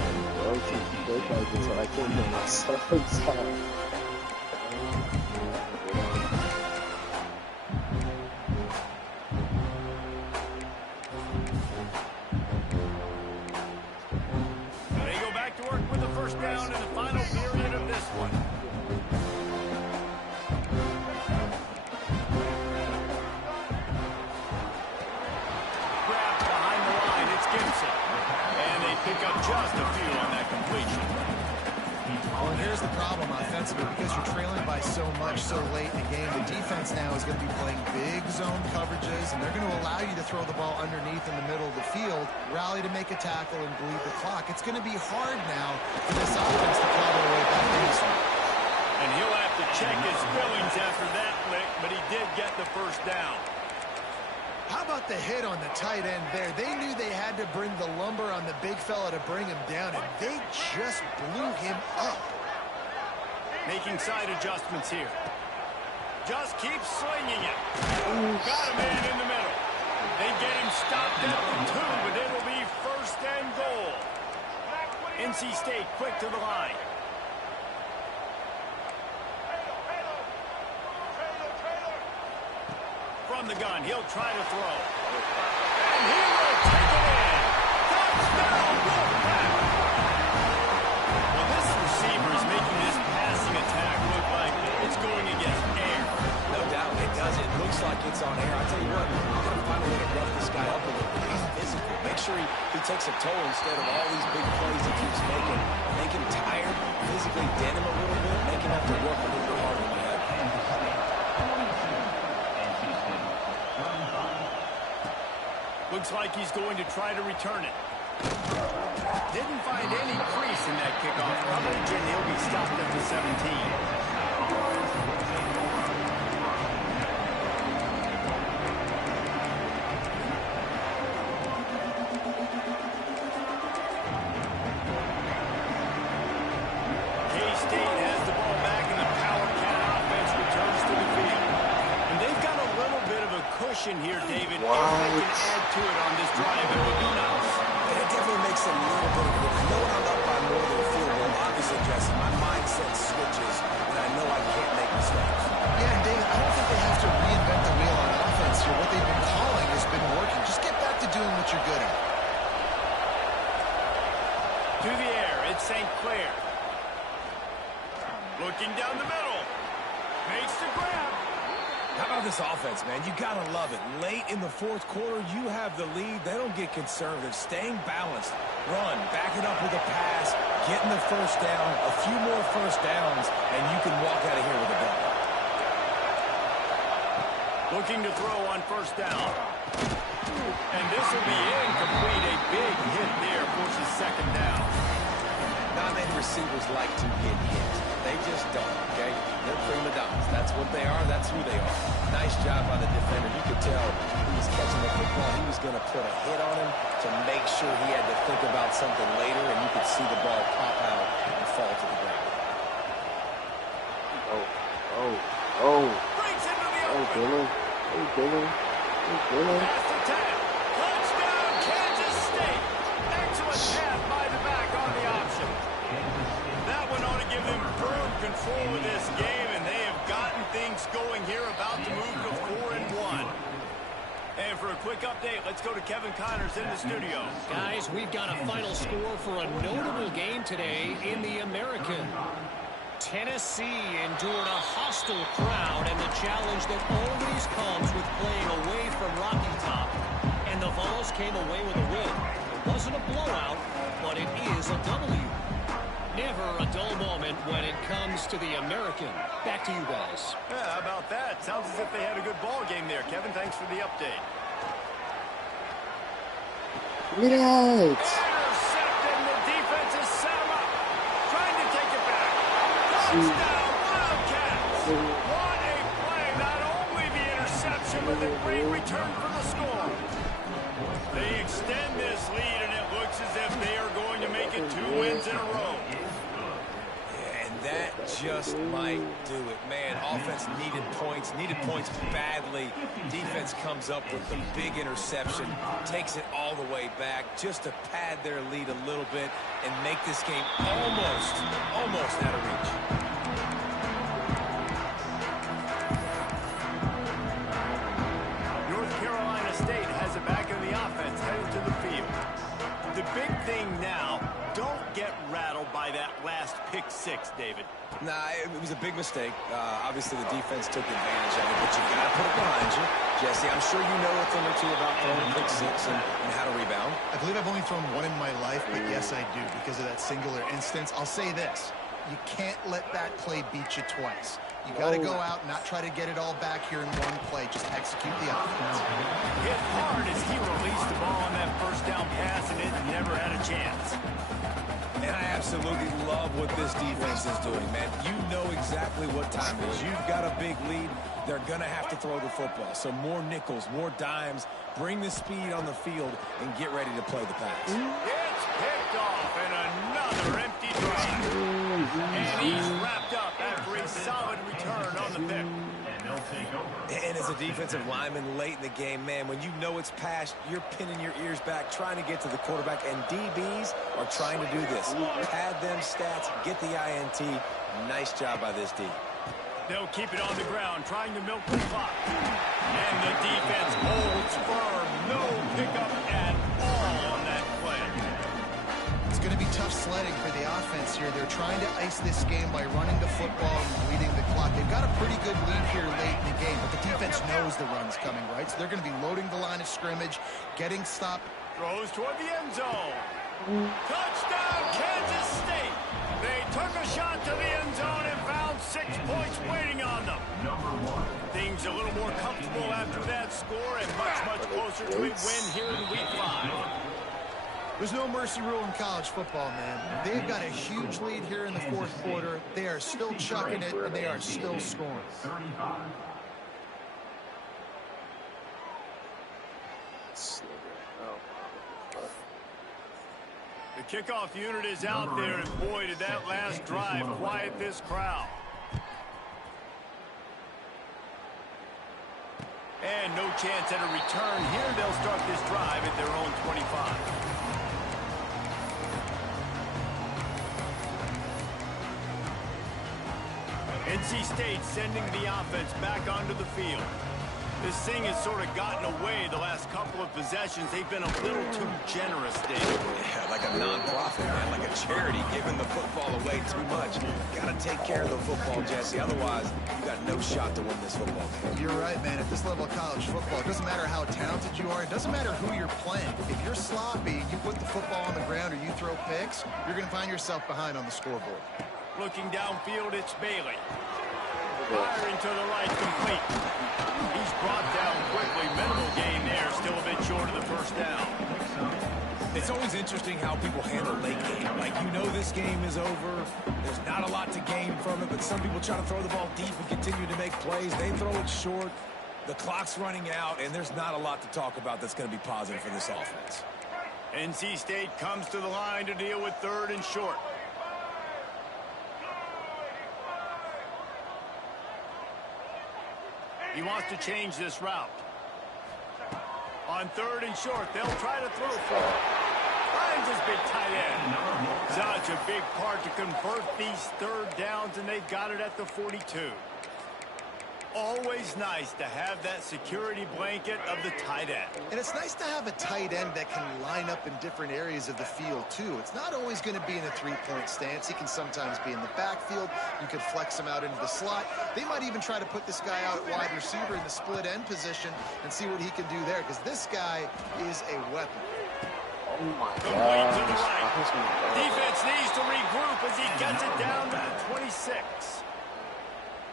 They go back to work with the first down in the final period of this one. Grabbed behind the line, it's Gibson. And they pick up just a few on that completion. Well, and here's the problem offensively. Because you're trailing by so much so late in the game, the defense now is going to be playing big zone coverages, and they're going to allow you to throw the ball underneath in the middle of the field, rally to make a tackle, and bleed the clock. It's going to be hard now for this offense to claw their way back in. And he'll have to check his feelings after that lick, but he did get the first down. How about the hit on the tight end there? They knew they had to bring the lumber on the big fella to bring him down, and they just blew him up. Making side adjustments here. Just keep slinging it. Got a man in the middle. They get him stopped at the 2, but it'll be first and goal. NC State quick to the line. From the gun, he'll try to throw. And he will take it in. Touchdown, Wolfpack. Well, this receiver is making this passing attack look like it's going against air. No doubt it does. It looks like it's on air. I tell you what, you've got to find a way to rough this guy up a little bit. He's physical. Make sure he takes a toll instead of all these big plays he keeps making. Make him tired, physically dent him a little bit, make him have to work a little bit harder than that. Looks like he's going to try to return it. Didn't find any crease in that kickoff coverage, and he'll be stopped at the 17. to it on this drive, it would be nice. And it definitely makes a little bit of it. I know when I'm up by more than a field goal, obviously, Jesse, my mindset switches, and I know I can't make mistakes. Yeah, and David, I don't think they have to reinvent the wheel on offense here. What they've been calling has been working. Just get back to doing what you're good at. To the air, it's St. Clair. Looking down the middle. Makes the grab. How about this offense, man? You got to love it. Late in the fourth quarter, you have the lead. They don't get conservative. Staying balanced. Run. Back it up with a pass. Getting the first down. A few more first downs, and you can walk out of here with a dub. Looking to throw on first down. And this will be incomplete. A big hit there forces second down. Not many receivers like to get hit. They just don't, okay? They're prima donnas. That's what they are. That's who they are. Nice job by the defender. You could tell he was catching the football. He was going to put a hit on him to make sure he had to think about something later, and you could see the ball pop out and fall to the ground. Breaks into the open. Dylan. Pass to 10. Touchdown, Kansas State. Excellent pass by the back on the option. That one ought to give them firm control of this game, and they have gotten things going here, about to move to 4-1. And for a quick update, let's go to Kevin Connors in the studio. Guys, we've got a final score for a notable game today in the American. Tennessee endured a hostile crowd and the challenge that always comes with playing away from Rocky Top. And the Vols came away with a win. It wasn't a blowout, but it is a W. Never a dull moment when it comes to the American. Back to you guys. Yeah, how about that? Sounds as if they had a good ball game there. Kevin, thanks for the update. Yes. Intercepted, and the defense is set him up. Trying to take it back. Touchdown, Wildcats. What a play. Not only the interception, but the great return for the score. They extend this lead, and it looks as if they are going to make it 2 wins in a row. And that just might do it. Man, offense needed points badly. Defense comes up with the big interception, takes it all the way back just to pad their lead a little bit and make this game almost out of reach. North Carolina State has it back in the offense, headed to the field. The big thing now, don't get rattled by that last pick six, David. Nah, it was a big mistake. Obviously, the defense took advantage of it, but you got to put it behind you. Jesse, I'm sure you know a thing or two about throwing pick six and how to rebound. I believe I've only thrown one in my life, but yes, I do because of that singular instance. I'll say this. You can't let that play beat you twice. You got to go out and not try to get it all back here in one play. Just execute the offense. Hit hard as he released the ball on that first down pass, and it never had a chance. And I absolutely love what this defense is doing, man. You know exactly what time it is. You've got a big lead. They're going to have to throw the football. So more nickels, more dimes. Bring the speed on the field and get ready to play the pass. It's picked off, and another empty drive. And he's wrapped up after a solid return on the pick. And as a defensive lineman late in the game, man, when you know it's past, you're pinning your ears back, trying to get to the quarterback, and DBs are trying to do this. Pad them stats, get the INT. Nice job by this D. They'll keep it on the ground, trying to milk the clock. And the defense holds firm. No pickup at all on that play. It's going to be tough sledding for the offense here. They're trying to ice this game by running the football and bleeding the clock. They've got a pretty good lead here late in the game, but the defense knows the run's coming, right? So they're going to be loading the line of scrimmage, getting stopped. Throws toward the end zone. Touchdown, Kansas State. They took a shot to the end zone and found 6 points waiting on them. Things a little more comfortable after that score and much closer to a win here in Week 5. There's no mercy rule in college football, man. They've got a huge lead here in the fourth quarter. They are still chucking it, and they are still scoring. The kickoff unit is out there, and boy, did that last drive quiet this crowd. And no chance at a return. Here they'll start this drive at their own 25. NC State sending the offense back onto the field. This thing has sort of gotten away the last couple of possessions. They've been a little too generous, Dave. Yeah, like a non-profit, man, like a charity, giving the football away too much. Got to take care of the football, Jesse. Otherwise, you got no shot to win this football game. You're right, man. At this level of college football, it doesn't matter how talented you are. It doesn't matter who you're playing. If you're sloppy, you put the football on the ground or you throw picks, you're going to find yourself behind on the scoreboard. Looking downfield, it's Bailey. Firing to the right, complete. He's brought down quickly. Minimal gain there, still a bit short of the first down. It's always interesting how people handle late game. Like, you know this game is over. There's not a lot to gain from it, but some people try to throw the ball deep and continue to make plays. They throw it short. The clock's running out, and there's not a lot to talk about that's going to be positive for this offense. NC State comes to the line to deal with 3rd and short. He wants to change this route. On 3rd and short, they'll try to throw for it. Finds his big tight end. Such a big part to convert these 3rd downs, and they've got it at the 42. Always nice to have that security blanket of the tight end. And it's nice to have a tight end that can line up in different areas of the field, too. It's not always going to be in a three-point stance. He can sometimes be in the backfield. You could flex him out into the slot. They might even try to put this guy out at wide receiver in the split end position and see what he can do there, because this guy is a weapon. Oh my Complete to the gosh. right. Defense needs to regroup as he gets it down to the 26.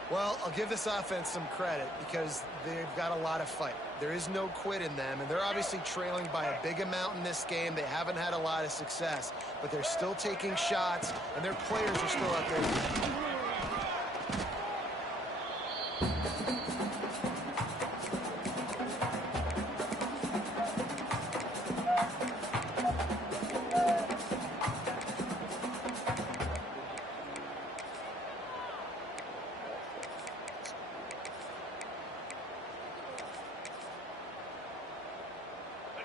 Well, I'll give this offense some credit because they've got a lot of fight. There is no quit in them, and they're obviously trailing by a big amount in this game. They haven't had a lot of success, but they're still taking shots, and their players are still out there.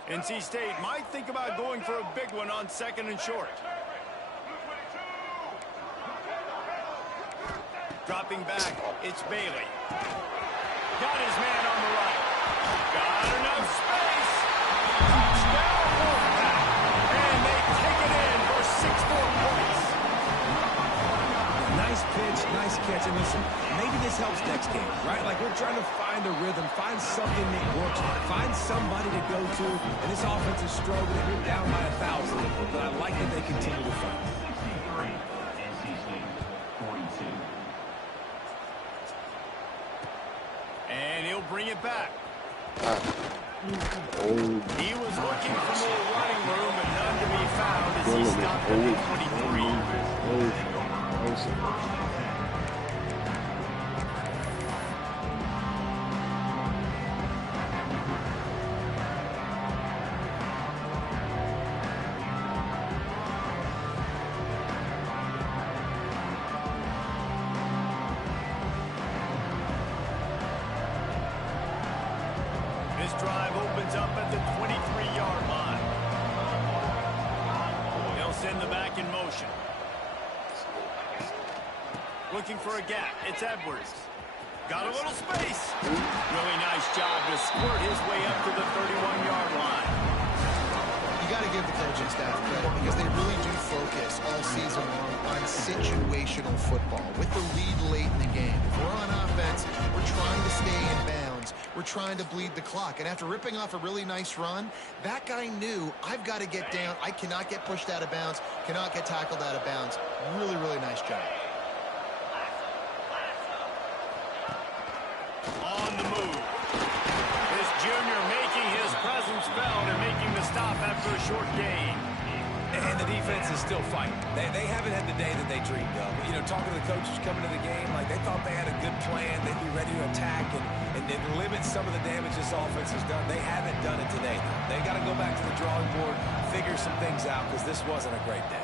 NC State might think about going for a big one on 2nd and short. Dropping back, it's Bailey. Got his man on the right. Got enough space. Touchdown, Wolfpack. And they take it in for 6 more points. Nice pitch, nice catch. And listen, maybe this helps next game, right? Like, we're trying to find a rhythm, find something that works, find somebody to go to. And this offense is struggling. They're down by 1,000. But I like that they continue to fight. NC State 42. And he'll bring it back. Oh, He was looking for more running room, but none to be found as he stopped at the 23. This drive opens up at the 23-yard line. They'll send the back in motion. Looking for a gap. It's Edwards. Got a little space. Really nice job to squirt his way up to the 31-yard line. You got to give the coaching staff credit because they really do focus all season long on situational football with the lead late in the game. If we're on offense, we're trying to stay in bounds. We're trying to bleed the clock. And after ripping off a really nice run, that guy knew, I've got to get down. I cannot get pushed out of bounds, cannot get tackled out of bounds. Really, really nice job. On the move. This junior making his presence felt and making the stop after a short gain. And the defense is still fighting. They haven't had the day that they dreamed of. You know, talking to the coaches coming to the game, like they thought they had a good plan. They'd be ready to attack and then limit some of the damage this offense has done. They haven't done it today. They got to go back to the drawing board, figure some things out because this wasn't a great day.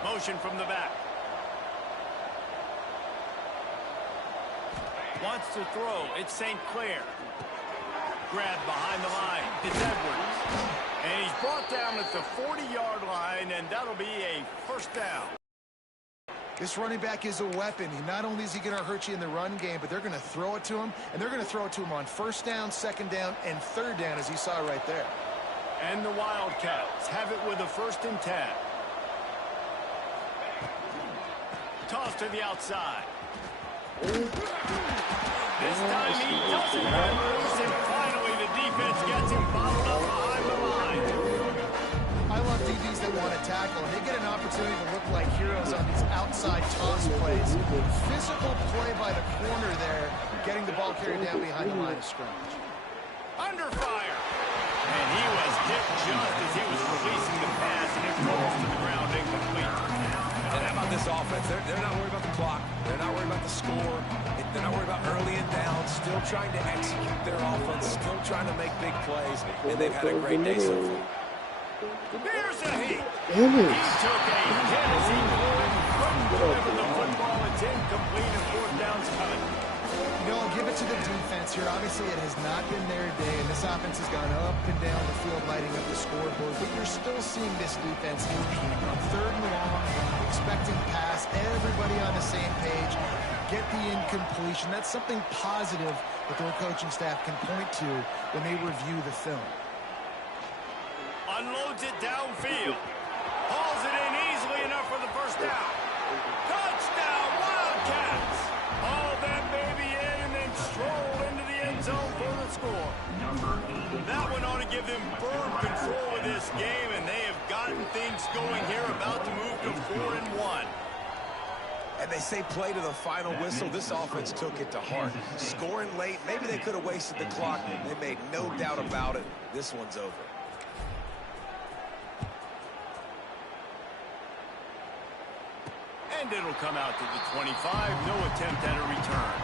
Motion from the back. Wants to throw. It's St. Clair. grab behind the line. It's Edwards. And he's brought down at the 40-yard line, and that'll be a first down. This running back is a weapon. Not only is he going to hurt you in the run game, but they're going to throw it to him, and they're going to throw it to him on first down, second down, and third down, as you saw right there. And the Wildcats have it with a 1st and 10. Toss to the outside. This time he doesn't get loose, and finally the defense gets him bottled up behind the line. I love DBs that want to tackle, and they get an opportunity to look like heroes on these outside toss plays. Physical play by the corner there, getting the ball carried down behind the line of scrimmage. Under fire. And he was hit just as he was releasing the pass, and it rolls to the ground incomplete. And how about this offense? They're not worried about the clock. They're not worried about the score. They're not worried about early and down. Still trying to execute their offense. Still trying to make big plays. And they've had a great day so far. There's a heat. Damn He it. took a hit as he couldn't deliver the football. It's incomplete, and 4th down's coming. You know, I'll give it to the defense here. Obviously, it has not been their day, and this offense has gone up and down the field, lighting up the scoreboard. But you're still seeing this defense compete on 3rd and long, expecting pass, everybody on the same page, get the incompletion. That's something positive that their coaching staff can point to when they review the film. Unloads it downfield. Hauls it in easily enough for the first down. Touchdown, Wildcats! Haul that baby in and then stroll into the end zone for the score. That one ought to give them firm control of this game, and they have gotten things going here, about to move to 4-1. And they say play to the final whistle. This offense took it to heart. Scoring late, maybe they could have wasted the clock. They made no doubt about it. This one's over. And it'll come out to the 25. No attempt at a return.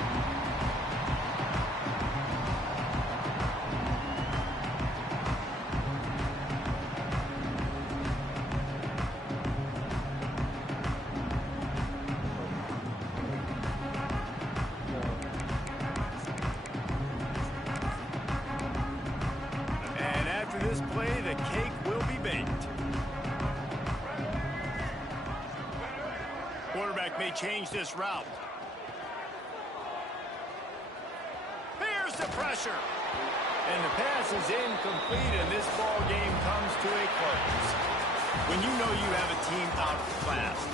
And after this play, the cake will be baked. Quarterback may change this route. Here's the pressure. And the pass is incomplete, and this ball game comes to a close. When you know you have a team outclassed,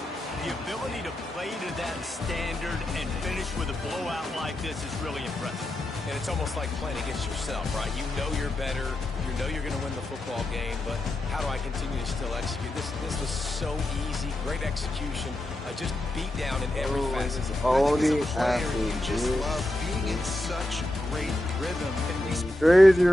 the ability to play to that standard and finish with a blowout like this is really impressive. And it's almost like playing against yourself, right? You know you're better. You know you're going to win the football game, but how do I continue to still execute? This was so easy. Great execution. Just beat down in every facet. Only As a player, you just love being in such great rhythm. And we crazy.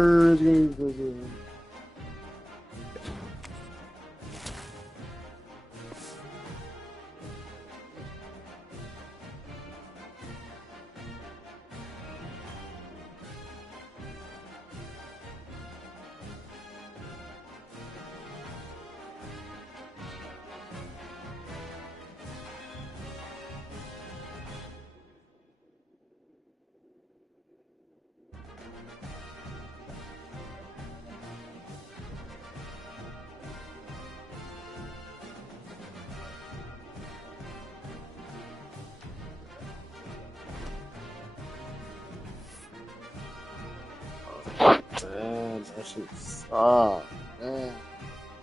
Man, that shit sucks, man.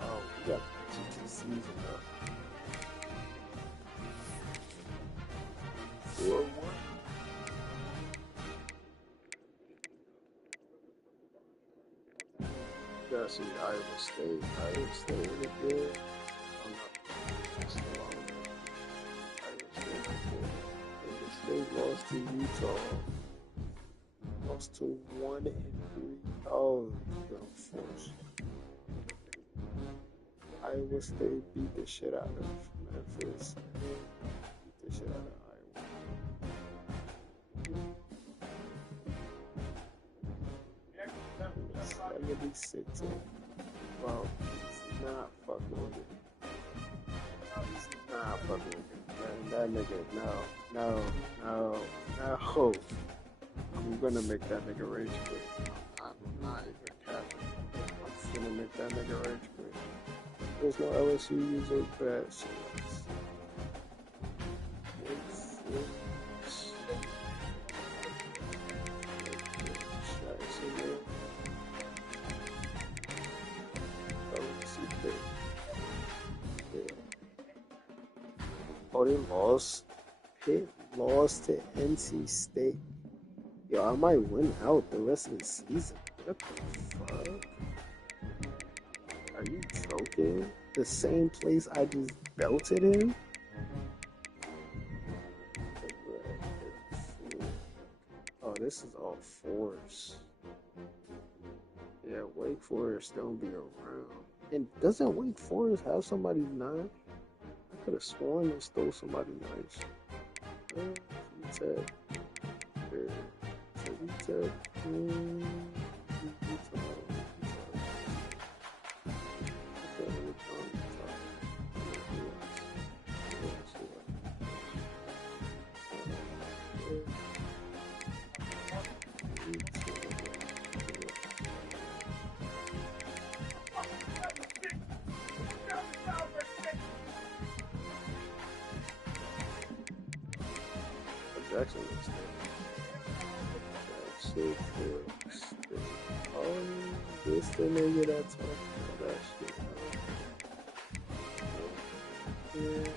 Oh, we got to the season though. 4-1. Gotta see Iowa State. Iowa State really good. I'm not. That's the long Iowa State lost to Utah. Lost to 1-3. Oh, the force. Iowa State beat the shit out of Memphis. Beat the shit out of Iowa. 76. Well, he's not fucking with it. He's not fucking with it. That nigga, no. I'm gonna make that nigga rage quit. Nah, you're capping. I'm finna make that nigga rage quit. There's no LSU user for that shit. Oh, they lost. Pitt lost to NC State. Yo, I might win out the rest of the season. What the fuck? Are you joking? The same place I just belted in? Oh, this is all force. Yeah, Wake Forest don't be around. And doesn't Wake Forest have somebody's nine? I could have sworn they stole somebody's nine. Tech. Jackson looks Jackson this the nigga that's talking about that shit. Yeah.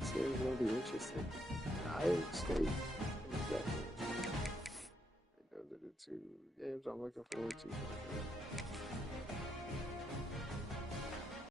This game's gonna be interesting. Iowa State. Those are the two games I'm looking forward to.